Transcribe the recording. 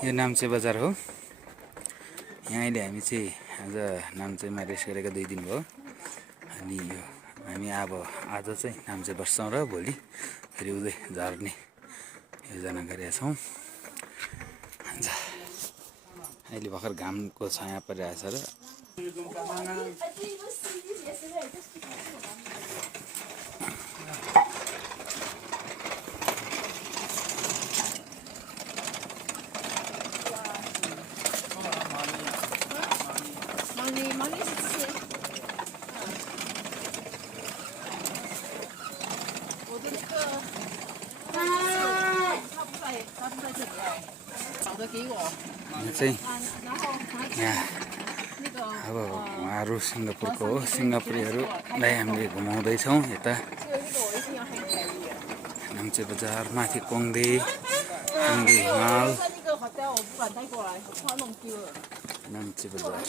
यो नाम्चे बजार हो। यहाँ अहिले हामी चाहिँ आज नाम्चेमा रेस्ट गरेको 2 दिन भयो। अनि यो हामी अब आज चाहिँ नाम्चे बस्छौँ र भोलि फेरि उतै झर्ने योजना गरेका छौँ। अहिले भर्खर घामको छाया परिरहेछ र चाहिँ यहाँ अब उहाँहरू सिङ्गापुरको हो। सिङ्गापुरीहरूलाई हामीले घुमाउँदैछौँ यता नाम्चे बजार माथि कोङदे हिमाल नाम्चे बजार।